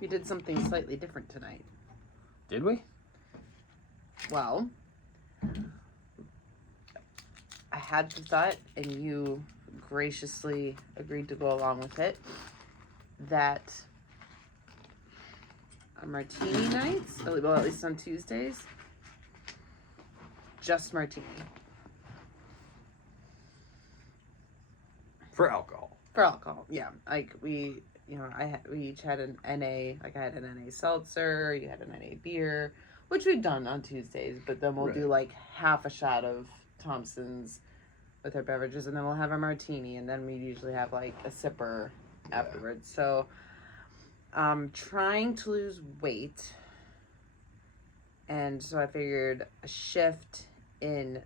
We did something slightly different tonight. Did we? Well, I had the thought, and you graciously agreed to go along with it, that on martini nights, well, at least on Tuesdays, just martini. For alcohol. For alcohol, yeah. Like we each had an NA, like I had an NA seltzer, you had an NA beer, which we've done on Tuesdays, but then we'll do like half a shot of Thompson's with our beverages, and then we'll have a martini, and then we usually have like a sipper afterwards. So I'm trying to lose weight, and so I figured a shift in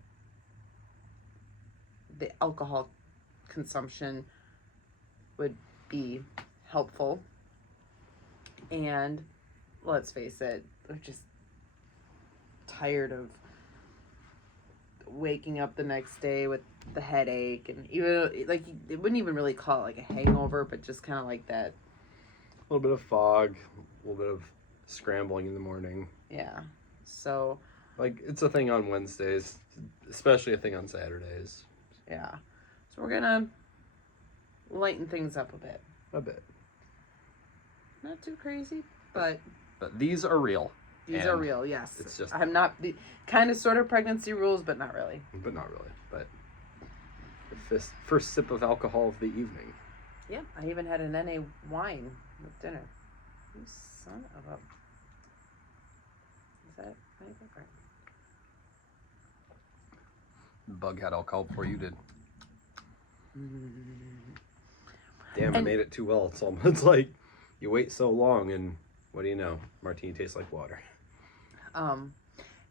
the alcohol consumption would be helpful. And let's face it, we're just tired of waking up the next day with the headache, and even like they wouldn't even really call it like a hangover, but just kind of like that. A little bit of fog, a little bit of scrambling in the morning. Yeah. So like it's a thing on Wednesdays, especially a thing on Saturdays. Yeah. So we're gonna lighten things up a bit. A bit. Not too crazy, but these are real. These are real, yes. It's just I'm not the kind of sort of pregnancy rules, but not really. But the first sip of alcohol of the evening. Yeah, I even had an NA wine with dinner. You son of a... Is that anything? Right. Bug had alcohol before you did. Damn, I made it too well. It's almost like you wait so long, and what do you know? Martini tastes like water.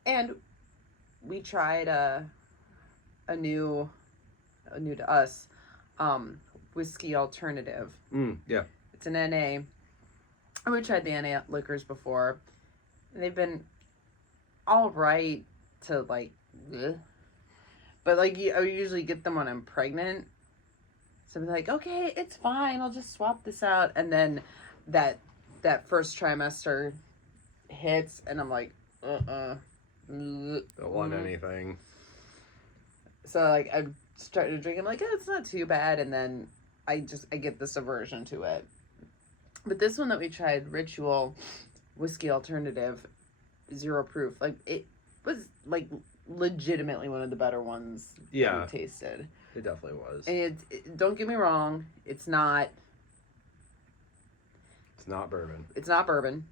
And we tried a new to us, whiskey alternative. Yeah. It's an NA. We tried the NA liquors before, and they've been all right to like, but like I usually get them when I'm pregnant. So I'm like, okay, it's fine. I'll just swap this out, and then that first trimester hits, and I'm like, don't want anything. So like I started to drink. I'm like, it's not too bad, and then I get this aversion to it. But this one that we tried, Ritual Whiskey Alternative, 0 proof, like it was like legitimately one of the better ones we tasted. It definitely was. And don't get me wrong, it's not bourbon. It's not bourbon,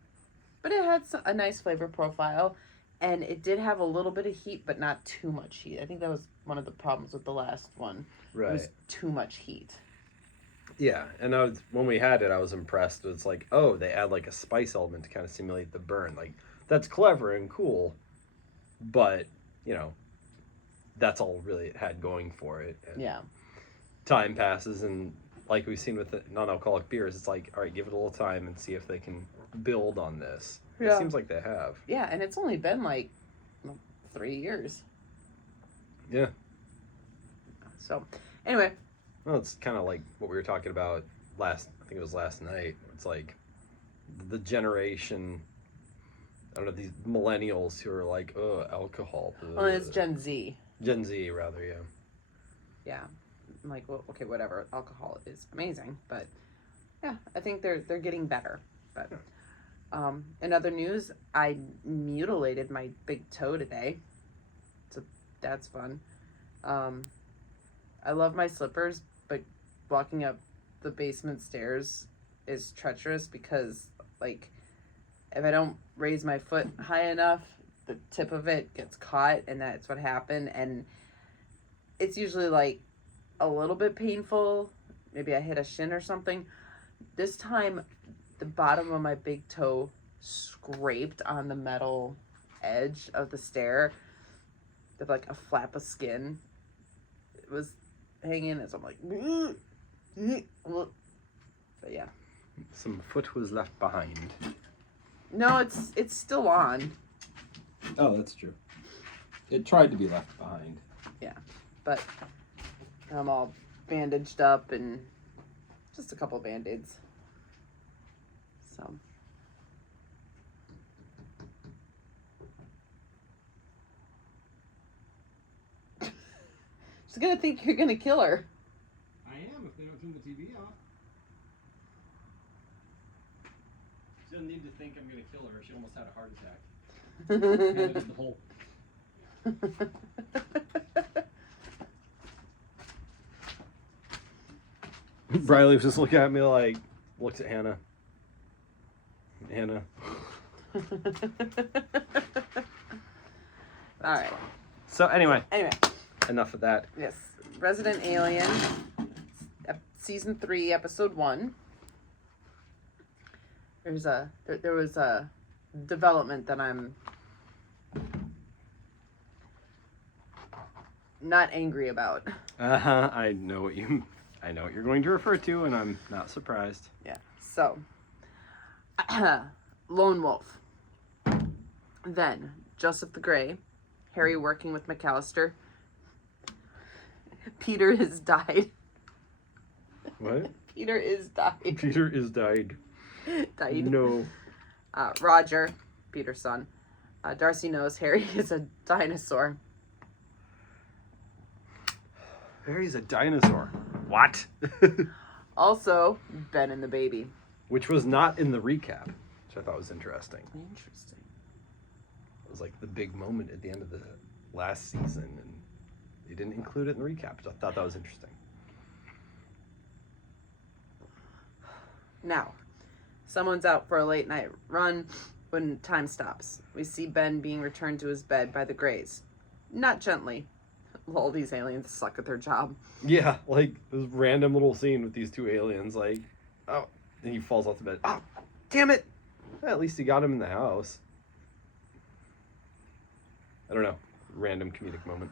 but it had a nice flavor profile, and it did have a little bit of heat, but not too much heat. I think that was one of the problems with the last one. Right. It was too much heat. Yeah, and when we had it, I was impressed. It's like, oh, they add like a spice element to kind of simulate the burn. Like, that's clever and cool, but, you know, that's all really it had going for it. And time passes, and like we've seen with the non-alcoholic beers, it's like, all right, give it a little time and see if they can build on this. Yeah. It seems like they have. Yeah, and it's only been like 3 years. Yeah. So, anyway. Well, it's kind of like what we were talking about I think it was last night. It's like the generation, I don't know, these millennials who are like, oh, alcohol. Well, it's Gen Z. Gen Z, rather, yeah. Yeah. I'm like, well, okay, whatever. Alcohol is amazing, but yeah, I think they're getting better. But in other news, I mutilated my big toe today, so that's fun. I love my slippers, but walking up the basement stairs is treacherous because, like, if I don't raise my foot high enough, the tip of it gets caught, and that's what happened. And it's usually like a little bit painful. Maybe I hit a shin or something. This time, the bottom of my big toe scraped on the metal edge of the stair. There's like a flap of skin. It was hanging, and so I'm like, but yeah. Some foot was left behind. No, it's still on. Oh, that's true. It tried to be left behind. Yeah, but I'm all bandaged up and just a couple of Band-Aids. So, She's gonna think you're gonna kill her. I am if they don't turn the TV off. She doesn't need to think I'm gonna kill her. She almost had a heart attack. Yeah, the whole. Briley was just looking at me like, looks at Hannah. Hannah. All right. So anyway, enough of that. Yes, Resident Alien, season 3, episode 1. There was a development that I'm not angry about. I know what you're going to refer to, and I'm not surprised. Yeah. So, Lone Wolf. Then Joseph the Grey, Harry working with McAllister. Peter has died. What? Peter is died. Peter is died. Died. No. Roger, Peter's son. Darcy knows Harry is a dinosaur. Harry's a dinosaur. What? Also, Ben and the baby. Which was not in the recap, which I thought was interesting. Interesting. It was like the big moment at the end of the last season, and they didn't include it in the recap. So I thought that was interesting. Now, someone's out for a late night run when time stops. We see Ben being returned to his bed by the Greys. Not gently. Lol, these aliens suck at their job. Yeah, like this random little scene with these two aliens, like, oh, and he falls off the bed. Oh, damn it! Well, at least he got him in the house. I don't know. Random comedic moment.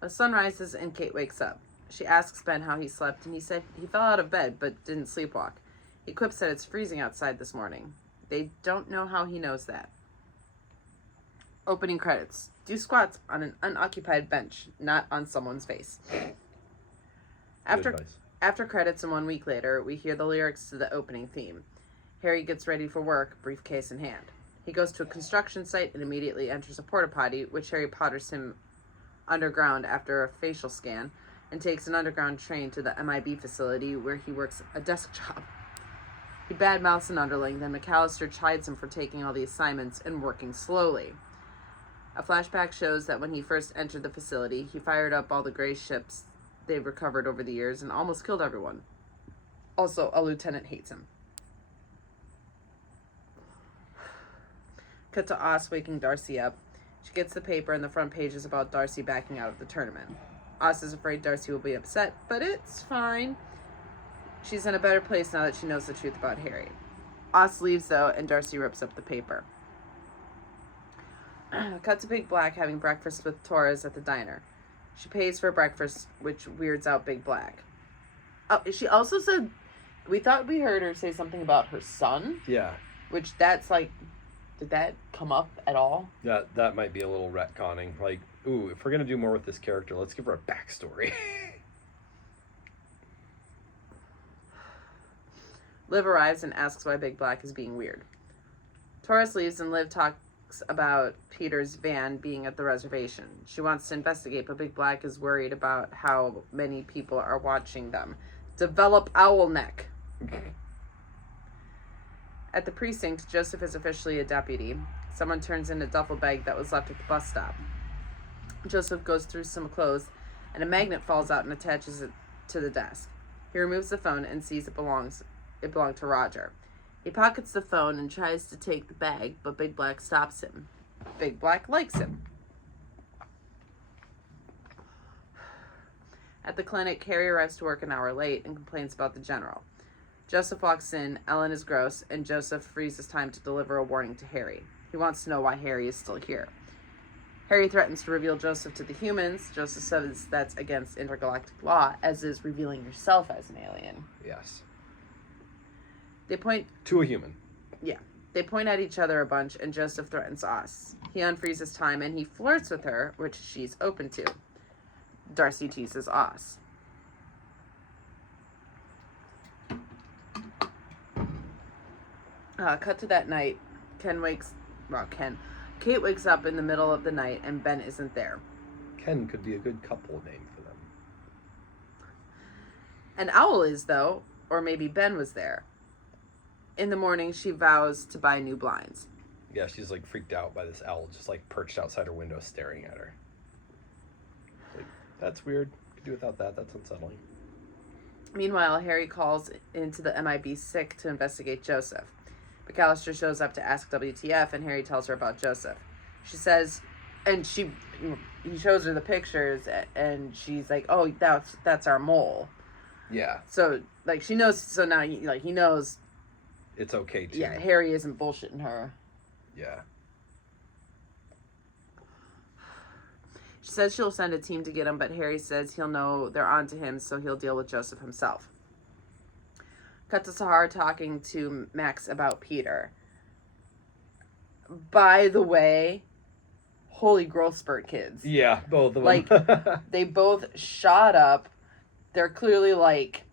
The sun rises and Kate wakes up. She asks Ben how he slept, and he said he fell out of bed but didn't sleepwalk. He quips that it's freezing outside this morning. They don't know how he knows that. Opening credits. Do squats on an unoccupied bench, not on someone's face. After credits and 1 week later, we hear the lyrics to the opening theme. Harry gets ready for work, briefcase in hand. He goes to a construction site and immediately enters a porta potty, which Harry Potters him underground after a facial scan, and takes an underground train to the MIB facility where he works a desk job. He badmouths an underling, then McAllister chides him for taking all the assignments and working slowly. A flashback shows that when he first entered the facility, he fired up all the Grey ships they've recovered over the years and almost killed everyone. Also, a lieutenant hates him. Cut to Oz waking Darcy up. She gets the paper and the front page is about Darcy backing out of the tournament. Oz is afraid Darcy will be upset, but it's fine. She's in a better place now that she knows the truth about Harry. Oz leaves though, and Darcy rips up the paper. Cut to Big Black having breakfast with Torres at the diner. She pays for breakfast, which weirds out Big Black. Oh, she also said, we thought we heard her say something about her son. Yeah. Which that's like, did that come up at all? That might be a little retconning. Like, ooh, if we're going to do more with this character, let's give her a backstory. Liv arrives and asks why Big Black is being weird. Torres leaves and Liv talks about Peter's van being at the reservation. She wants to investigate, but Big Black is worried about how many people are watching them. Develop owl neck. At the precinct, Joseph is officially a deputy. Someone turns in a duffel bag that was left at the bus stop. Joseph goes through some clothes, and a magnet falls out and attaches it to the desk. He removes the phone and sees it belonged to Roger. He pockets the phone and tries to take the bag, but Big Black stops him. Big Black likes him. At the clinic, Harry arrives to work an hour late and complains about the general. Joseph walks in, Ellen is gross, and Joseph freezes time to deliver a warning to Harry. He wants to know why Harry is still here. Harry threatens to reveal Joseph to the humans. Joseph says that's against intergalactic law, as is revealing yourself as an alien. Yes. They point to a human. Yeah. They point at each other a bunch, and Joseph threatens Oz. He unfreezes time, and he flirts with her, which she's open to. Darcy teases Oz. Cut to that night. Kate wakes up in the middle of the night, and Ben isn't there. Ken could be a good couple name for them. An owl is, though, or maybe Ben was there. In the morning, she vows to buy new blinds. Yeah, she's like freaked out by this owl just like perched outside her window staring at her. Like, that's weird. Could do without that. That's unsettling. Meanwhile, Harry calls into the MIB-6 to investigate Joseph. McAllister shows up to ask WTF, and Harry tells her about Joseph. She says, and he shows her the pictures, and she's like, "Oh, that's our mole." Yeah. So like she knows. So now he knows. It's okay too. Yeah, Harry isn't bullshitting her. Yeah. She says she'll send a team to get him, but Harry says he'll know they're on to him, so he'll deal with Joseph himself. Cut to Sahar talking to Max about Peter. By the way, holy growth spurt kids. Yeah, both of them. Like, they both shot up. They're clearly like,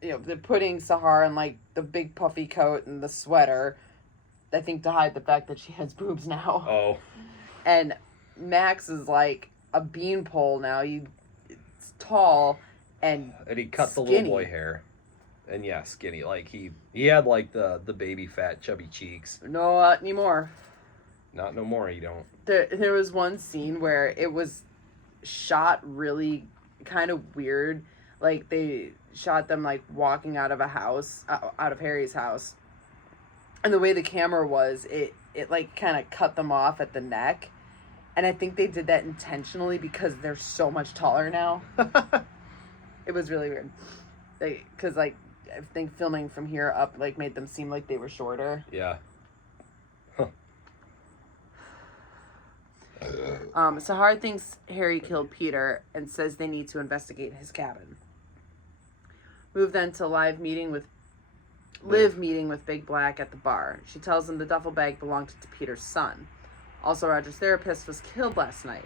they're putting Sahar in like the big puffy coat and the sweater. I think to hide the fact that she has boobs now. Oh. And Max is like a beanpole now. It's tall and he cut skinny. the little boy hair. And yeah, skinny. Like he had like the baby fat chubby cheeks. No, not anymore. Not no more, you don't. There was one scene where it was shot really kind of weird. Like they shot them like walking out of a house, out of Harry's house. And the way the camera was, it like kind of cut them off at the neck. And I think they did that intentionally because they're so much taller now. It was really weird. Because like I think filming from here up like made them seem like they were shorter. Yeah. Sahar thinks Harry killed Peter and says they need to investigate his cabin. Move then to Liv meeting with Big Black at the bar. She tells him the duffel bag belonged to Peter's son. Also, Roger's therapist was killed last night.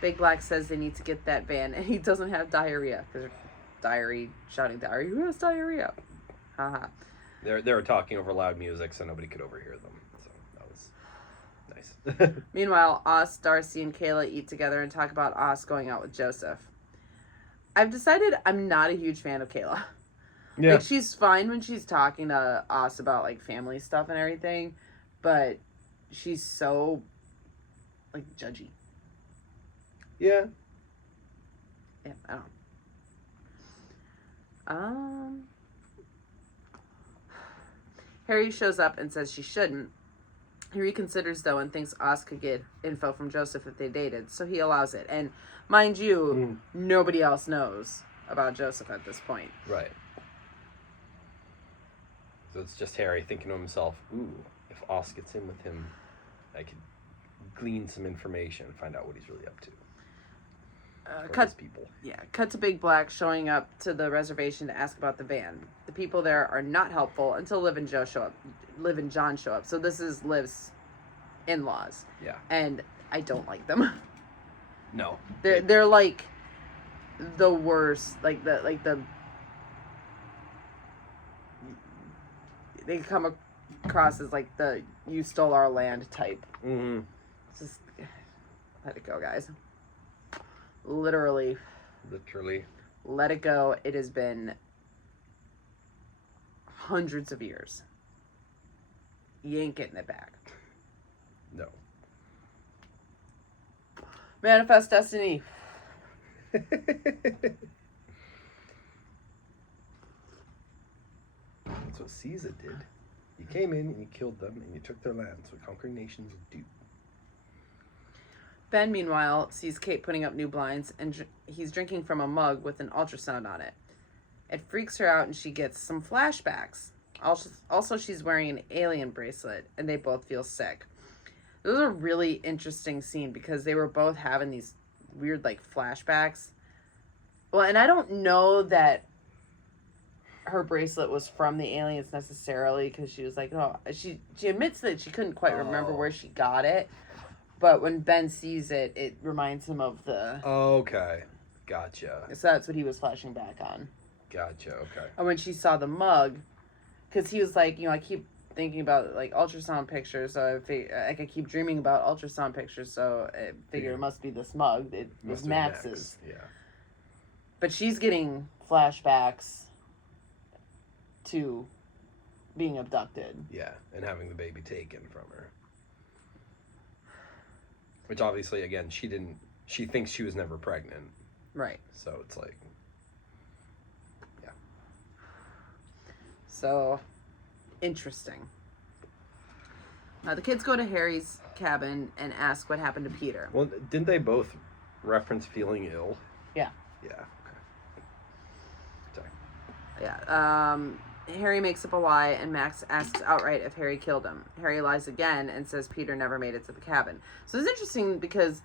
Big Black says they need to get that van, and he doesn't have diarrhea because shouting diarrhea. Who has diarrhea? Haha. They were talking over loud music, so nobody could overhear them. So that was nice. Meanwhile, Oz, Darcy, and Kayla eat together and talk about Oz going out with Joseph. I've decided I'm not a huge fan of Kayla. Yeah. Like, she's fine when she's talking to Oz about, like, family stuff and everything, but she's so, like, judgy. Yeah. Yeah, I don't. Harry shows up and says she shouldn't. He reconsiders, though, and thinks Oz could get info from Joseph if they dated, so he allows it. And, mind you, nobody else knows about Joseph at this point. Right. So it's just Harry thinking to himself, ooh, if Oz gets in with him, I could glean some information and find out what he's really up to. Cut to Big Black showing up to the reservation to ask about the van. The people there are not helpful until Liv and John show up. So this is Liv's in-laws. Yeah. And I don't like them. No. They're like the worst. They come across as like the you stole our land type. Mm-hmm. Just let it go, guys. Literally. Let it go. It has been hundreds of years. You ain't getting it back. No. Manifest destiny. That's what Caesar did. You came in and you killed them and you took their lands, what conquering nations do. Ben, meanwhile, sees Kate putting up new blinds, and he's drinking from a mug with an ultrasound on it. It freaks her out, and she gets some flashbacks. Also, she's wearing an alien bracelet, and they both feel sick. It was a really interesting scene, because they were both having these weird, like, flashbacks. Well, and I don't know that her bracelet was from the aliens necessarily, because she was like, oh, she admits that she couldn't quite remember where she got it. But when Ben sees it, it reminds him of the... Okay. Gotcha. So that's what he was flashing back on. Gotcha, okay. And when she saw the mug, because he was like, I keep thinking about like ultrasound pictures, so I could keep dreaming about ultrasound pictures, so I figure it must be this mug. It was Must have been Max's. Yeah. But she's getting flashbacks to being abducted. Yeah, and having the baby taken from her. Which obviously, again, she thinks she was never pregnant. Right. So it's like, yeah. So, interesting. The kids go to Harry's cabin and ask what happened to Peter. Well, didn't they both reference feeling ill? Yeah. Yeah, okay. Sorry. Yeah. Harry makes up a lie, and Max asks outright if Harry killed him. Harry lies again and says Peter never made it to the cabin. So it's interesting because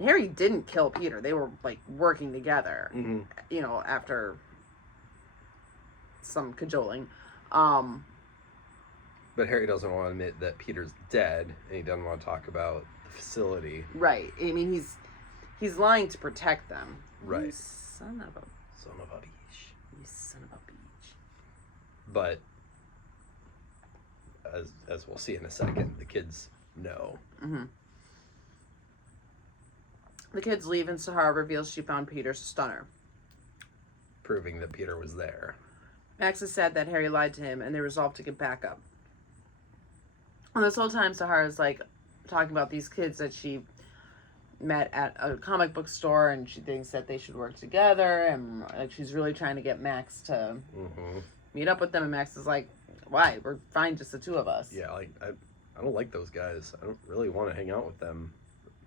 Harry didn't kill Peter. They were, like, working together, Mm-hmm. you know, after some cajoling. But Harry doesn't want to admit that Peter's dead, and he doesn't want to talk about the facility. Right. I mean, he's lying to protect them. Right. You son of a... Son of a bitch. You son of a bitch. But as we'll see in a second, the kids know. Mm-hmm. The kids leave, and Sahara reveals she found Peter's stunner. Proving that Peter was there. Max is sad that Harry lied to him, and they resolve to get back up. And this whole time, Sahara's like talking about these kids that she met at a comic book store, and she thinks that they should work together, and like she's really trying to get Max to meet up with them. And Max is like, "Why? We're fine, just the two of us." Yeah, like I don't like those guys. I don't really want to hang out with them.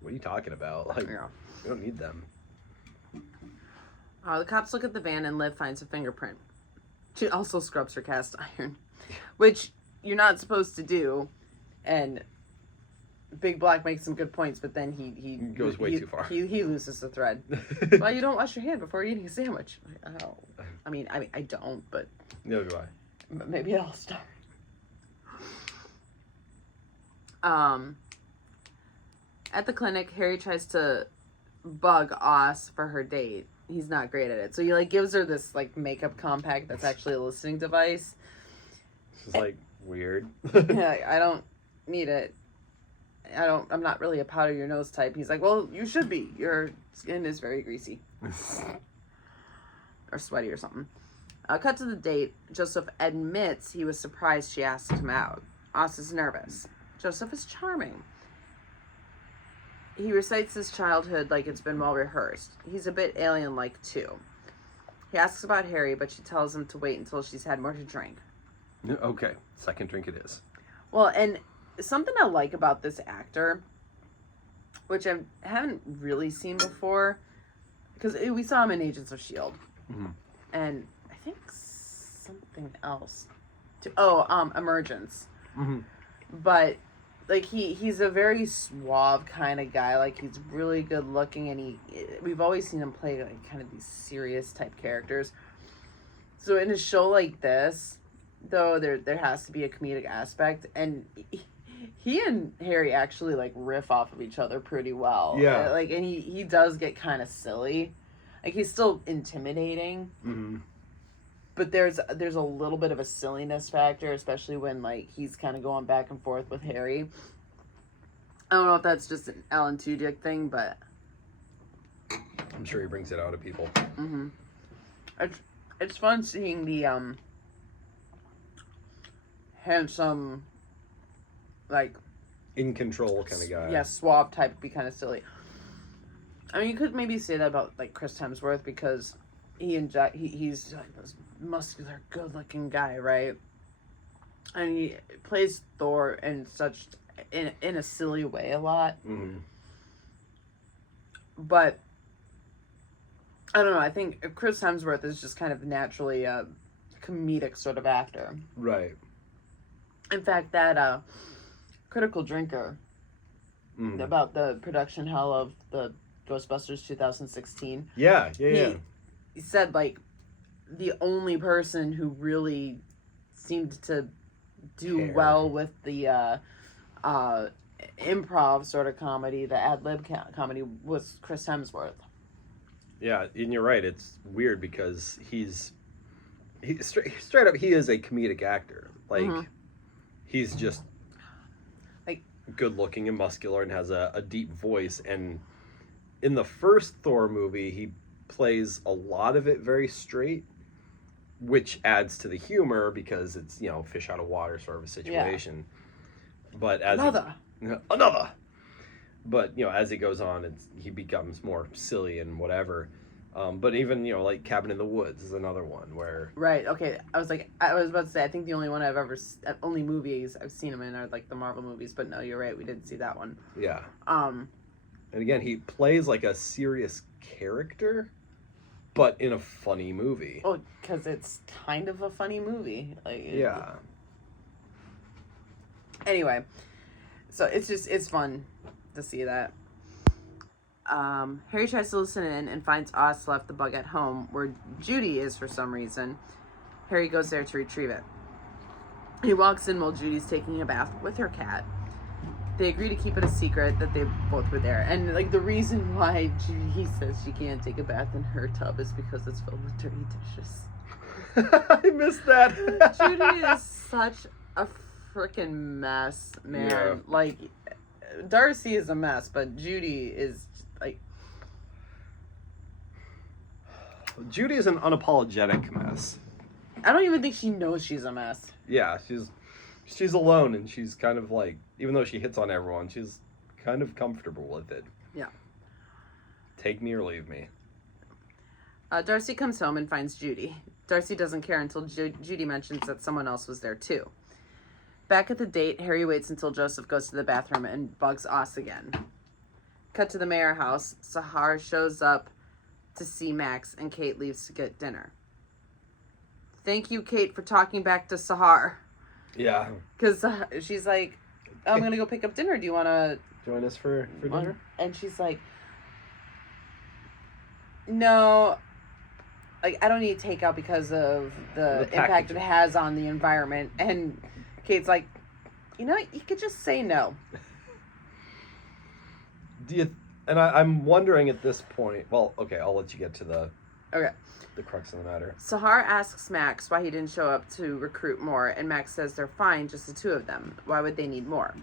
What are you talking about? Like, Yeah. we don't need them. The cops look at the van, and Liv finds a fingerprint. She also scrubs her cast iron, which you're not supposed to do. And Big Black makes some good points, but then he goes way too far. He loses the thread. Well, you don't wash your hand before eating a sandwich. Oh, I mean, I don't, but Neither do I. maybe I'll start. At the clinic, Harry tries to bug Oz for her date. He's not great at it, so he like gives her this like makeup compact that's actually a listening device. It's like weird. Yeah, I don't need it. I'm not really a powder your nose type. He's like, well, you should be. Your skin is very greasy. Or sweaty or something. Cut to the date. Joseph admits he was surprised she asked him out. Oz is nervous. Joseph is charming. He recites his childhood like it's been well rehearsed. He's a bit alien-like, too. He asks about Harry, but she tells him to wait until she's had more to drink. Okay, second drink it is. Well, and something I like about this actor, which I haven't really seen before, because we saw him in Agents of S.H.I.E.L.D. Mm-hmm. And I think something else. Emergence. Mm-hmm. But, like, he's a very suave kind of guy. Like, he's really good looking, and we've always seen him play, like, kind of these serious type characters. So in a show like this, though, there has to be a comedic aspect, and he and Harry actually like riff off of each other pretty well. Yeah. Like, and he does get kind of silly. Like, he's still intimidating, Mm-hmm. but there's a little bit of a silliness factor, especially when like he's kind of going back and forth with Harry. I don't know if that's just an Alan Tudyk thing, but I'm sure he brings it out of people. mm-hmm. It's fun seeing the handsome, like, In control kind of guy. yeah, suave type be kind of silly. I mean, you could maybe say that about like Chris Hemsworth, because he's like this muscular, good-looking guy, right? And he plays Thor in in a silly way a lot. Mm-hmm. But I don't know. I think Chris Hemsworth is just kind of naturally a comedic sort of actor. Right. In fact, that Critical Drinker Mm. about the production hell of the Ghostbusters 2016. Yeah. He said, like, the only person who really seemed to do Care. well with the improv sort of comedy, the ad-lib comedy, was Chris Hemsworth. Yeah, and you're right. It's weird because he straight up, he is a comedic actor. Like, Mhm. He's just Like, good looking and muscular and has a deep voice. And in the first Thor movie, he plays a lot of it very straight, which adds to the humor because it's, you know, fish out of water sort of a situation. But as another. But, you know, as it goes on, he becomes more silly and whatever. But even, you know, like Cabin in the Woods is another one where... Right, okay. I was about to say, I think the only one only movies I've seen him in are, like, the Marvel movies, but no, you're right, we did see that one. Yeah. And again, he plays, like, a serious character, but in a funny movie. Oh, because it's kind of a funny movie. Like, Yeah. Anyway, so it's fun to see that. Harry tries to listen in and finds Oz left the bug at home where Judy is for some reason. Harry goes there to retrieve it. He walks in while Judy's taking a bath with her cat. They agree to keep it a secret that they both were there. And, like, the reason why Judy says she can't take a bath in her tub is because it's filled with dirty dishes. I missed that. Judy is such a freaking mess, man. Yeah. Like, Darcy is a mess, but Judy is, like... Judy is an unapologetic mess. I don't even think she knows she's a mess. Yeah, she's alone, and she's kind of like, even though she hits on everyone, she's kind of comfortable with it. Yeah. Take me or leave me. Darcy comes home and finds Judy. Darcy doesn't care until Judy mentions that someone else was there too. Back at the date, Harry waits until Joseph goes to the bathroom and bugs Oz again. Cut to the Mayer house. Sahar shows up to see Max, and Kate leaves to get dinner. Thank you, Kate, for talking back to Sahar. Yeah. Because she's like, I'm going to go pick up dinner. Do you want to... Join us for dinner? And she's like, no, like, I don't need takeout because of the impact it has on the environment. And Kate's like, you know what? You could just say no. I'm wondering at this point... Well, okay, I'll let you get to the crux of the matter. Sahar asks Max why he didn't show up to recruit more, and Max says they're fine, just the two of them. Why would they need more?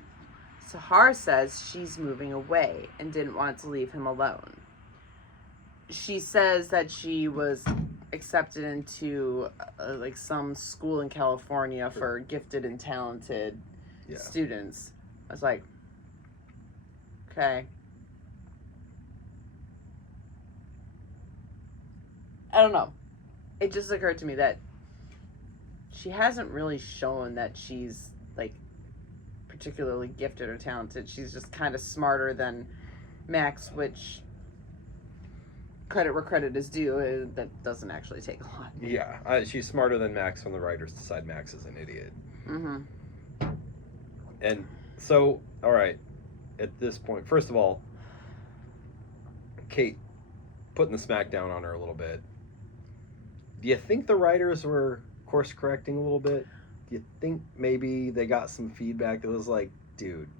Sahar says she's moving away and didn't want to leave him alone. She says that she was accepted into like some school in California for gifted and talented students. I was like, okay. I don't know. It just occurred to me that she hasn't really shown that she's, like, particularly gifted or talented. She's just kind of smarter than Max, which, credit where credit is due, that doesn't actually take a lot. Yeah, she's smarter than Max when the writers decide Max is an idiot. Mm-hmm. And so, all right, at this point, first of all, Kate putting the smack down on her a little bit. Do you think the writers were course correcting a little bit? Do you think maybe they got some feedback that was like, dude,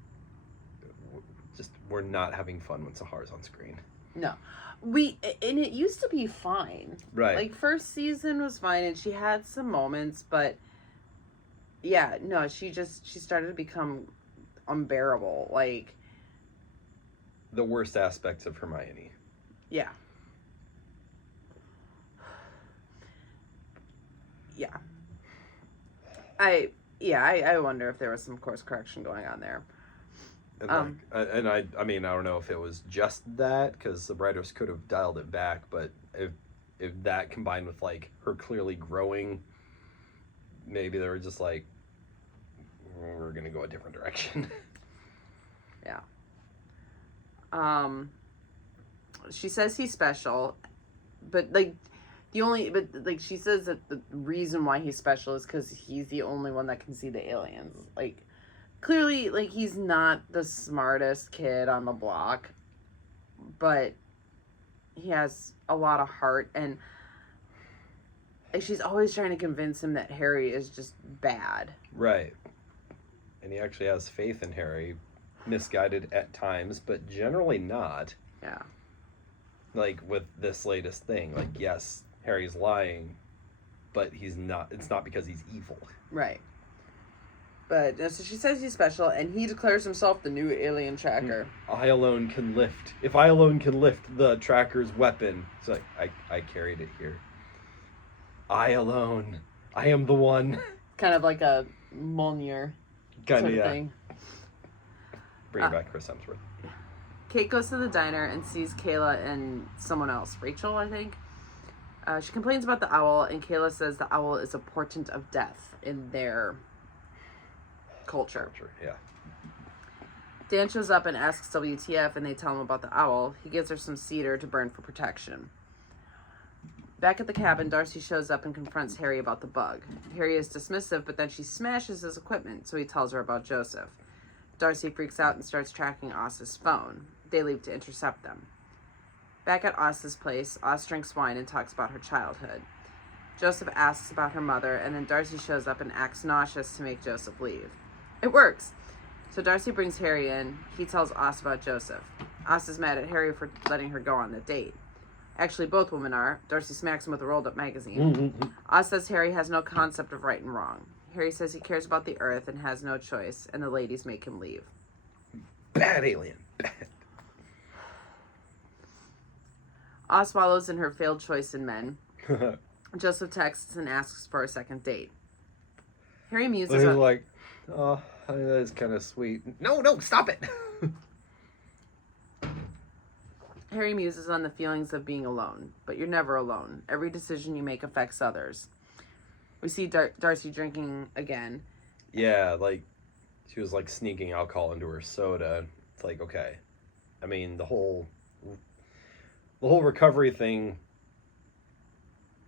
we're not having fun when Sahar's on screen? No. And it used to be fine. Right. Like, first season was fine, and she had some moments, but yeah, no, she started to become unbearable. Like, the worst aspects of Hermione. Yeah. Yeah. I wonder if there was some course correction going on there. And I mean, I don't know if it was just that, because the writers could have dialed it back, but if that combined with, like, her clearly growing, maybe they were just like, we're gonna go a different direction. Yeah. She says he's special, but, like, she says that the reason why he's special is because he's the only one that can see the aliens. Like, clearly, like, he's not the smartest kid on the block, but he has a lot of heart, and, like, she's always trying to convince him that Harry is just bad. Right. And he actually has faith in Harry, misguided at times, but generally not. Yeah. Like, with this latest thing, like, yes, Harry's lying, but he's not, it's not because he's evil. Right. But so she says he's special, and he declares himself the new alien tracker. I alone can lift. If I alone can lift the tracker's weapon, it's like I carried it here. I alone. I am the one. Kind of like a Mjolnir Kind sort of, of yeah. thing. Bring it back, Chris Hemsworth. Kate goes to the diner and sees Kayla and someone else, Rachel, I think. She complains about the owl, and Kayla says the owl is a portent of death in their culture. Yeah. Dan shows up and asks WTF, and they tell him about the owl. He gives her some cedar to burn for protection. Back at the cabin, Darcy shows up and confronts Harry about the bug. Harry is dismissive, but then she smashes his equipment, so he tells her about Joseph. Darcy freaks out and starts tracking Oss's phone. They leave to intercept them. Back at Oss's place, Oss drinks wine and talks about her childhood. Joseph asks about her mother, and then Darcy shows up and acts nauseous to make Joseph leave. It works. So Darcy brings Harry in. He tells Oss about Joseph. Oss is mad at Harry for letting her go on the date. Actually, both women are. Darcy smacks him with a rolled-up magazine. Oss says Harry has no concept of right and wrong. Harry says he cares about the Earth and has no choice, and the ladies make him leave. Bad alien. Bad. Oz follows in her failed choice in men. Joseph texts and asks for a second date. Harry muses He's on... like, oh, that's kind of sweet. No, stop it. Harry muses on the feelings of being alone. But you're never alone. Every decision you make affects others. We see Darcy drinking again. Yeah, like, she was, like, sneaking alcohol into her soda. It's like, okay. I mean, the whole recovery thing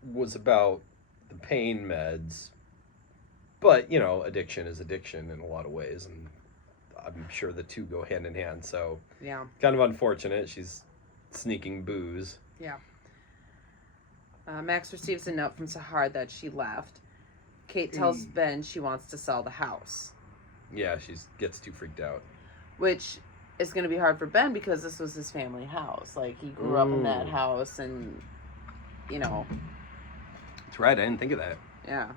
was about the pain meds. But, you know, addiction is addiction in a lot of ways. And I'm sure the two go hand in hand. So, Yeah. kind of unfortunate. She's sneaking booze. Yeah. Max receives a note from Sahar that she left. Kate tells Ben she wants to sell the house. Yeah, she gets too freaked out. Which is going to be hard for Ben because this was his family house. Like, he grew up in that Ooh. house and, you know. That's right, I didn't think of that. Yeah.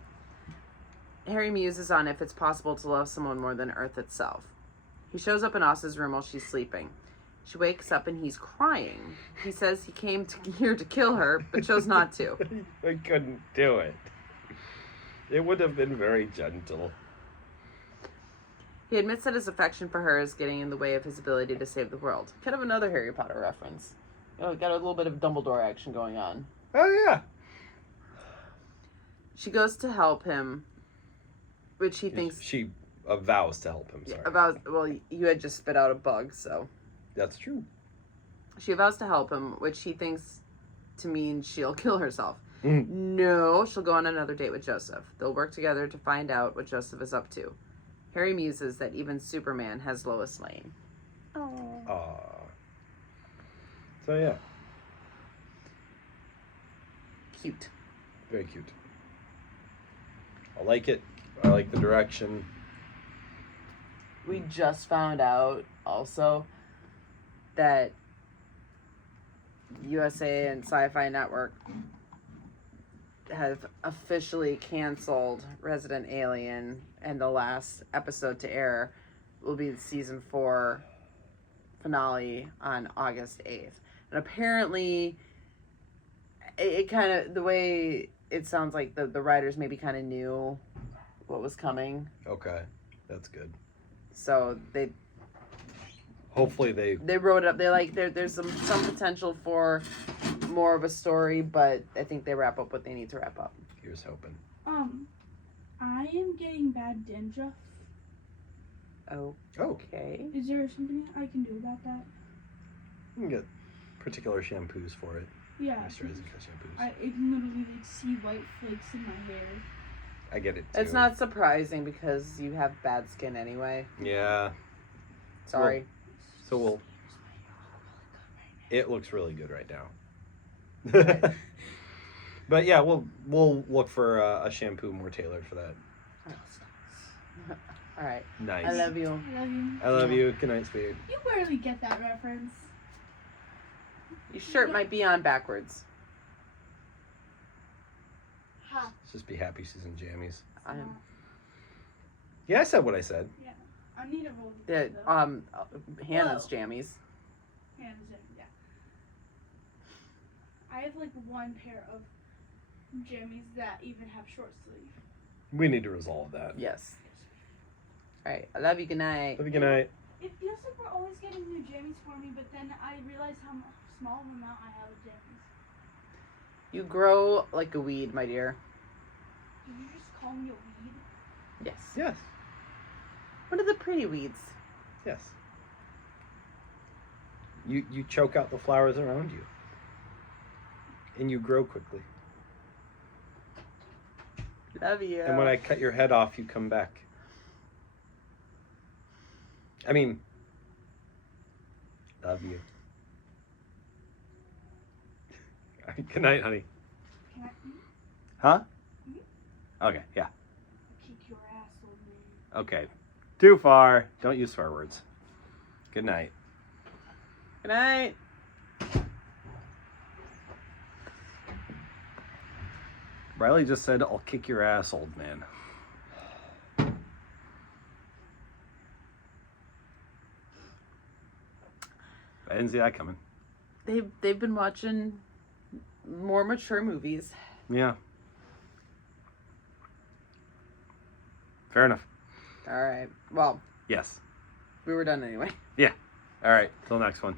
Harry muses on if it's possible to love someone more than Earth itself. He shows up in Oss's room while she's sleeping. She wakes up and he's crying. He says he came here to kill her, but chose not to. I couldn't do it. It would have been very gentle. He admits that his affection for her is getting in the way of his ability to save the world. Kind of another Harry Potter reference. You know, got a little bit of Dumbledore action going on. Oh, yeah. She goes to help him, which he thinks... She vows to help him, sorry. Well, you had just spit out a bug, so... That's true. She vows to help him, which he thinks to mean she'll kill herself. Mm. No, she'll go on another date with Joseph. They'll work together to find out what Joseph is up to. Harry muses that even Superman has Lois Lane. Oh. Aww. So, yeah. Cute. Very cute. I like it. I like the direction. We just found out, also, that USA and Sci-Fi Network have officially canceled Resident Alien, and the last episode to air will be the season 4 finale on August 8th. And apparently, it kind of, the way it sounds like the writers maybe kind of knew what was coming. Okay. That's good. So Hopefully they wrote it up. There's some potential for more of a story, but I think they wrap up what they need to wrap up. Here's hoping. I am getting bad dandruff. Oh. Okay. Is there something I can do about that? You can get particular shampoos for it. Yeah. Moisturizing shampoos. I can literally see white flakes in my hair. I get it too. It's not surprising because you have bad skin anyway. Yeah. Sorry. So we'll. It looks really good right now. But yeah, we'll look for a shampoo more tailored for that. All right. Nice. I love you. I love you. I love you. Good night, sweetie. You barely get that reference. Your shirt might be on backwards. Ha. Let's just be happy she's in jammies. Yeah, I said what I said. Yeah. I need to roll the The tape, though. Hannah's Whoa. jammies. Hands in, yeah. I have like one pair of jammies that even have short sleeve. We need to resolve that. Yes. All right. I love you. Good night. Love you, good night. It feels like we're always getting new jammies for me, but then I realize how small of an amount I have of jammies. You grow like a weed, my dear. Did you just call me a weed? Yes. Yes. What are the pretty weeds? Yes. You choke out the flowers around you. And you grow quickly. Love you. And when I cut your head off, you come back. I mean, love you. All right, good night, honey. Can I eat? Huh? Okay, yeah. I'll kick your ass, old man. Okay. Too far. Don't use swear words. Good night. Good night. Riley just said, I'll kick your ass, old man. I didn't see that coming. They've been watching more mature movies. Yeah. Fair enough. All right. Well, Yes. we were done anyway. Yeah. All right. Till next one.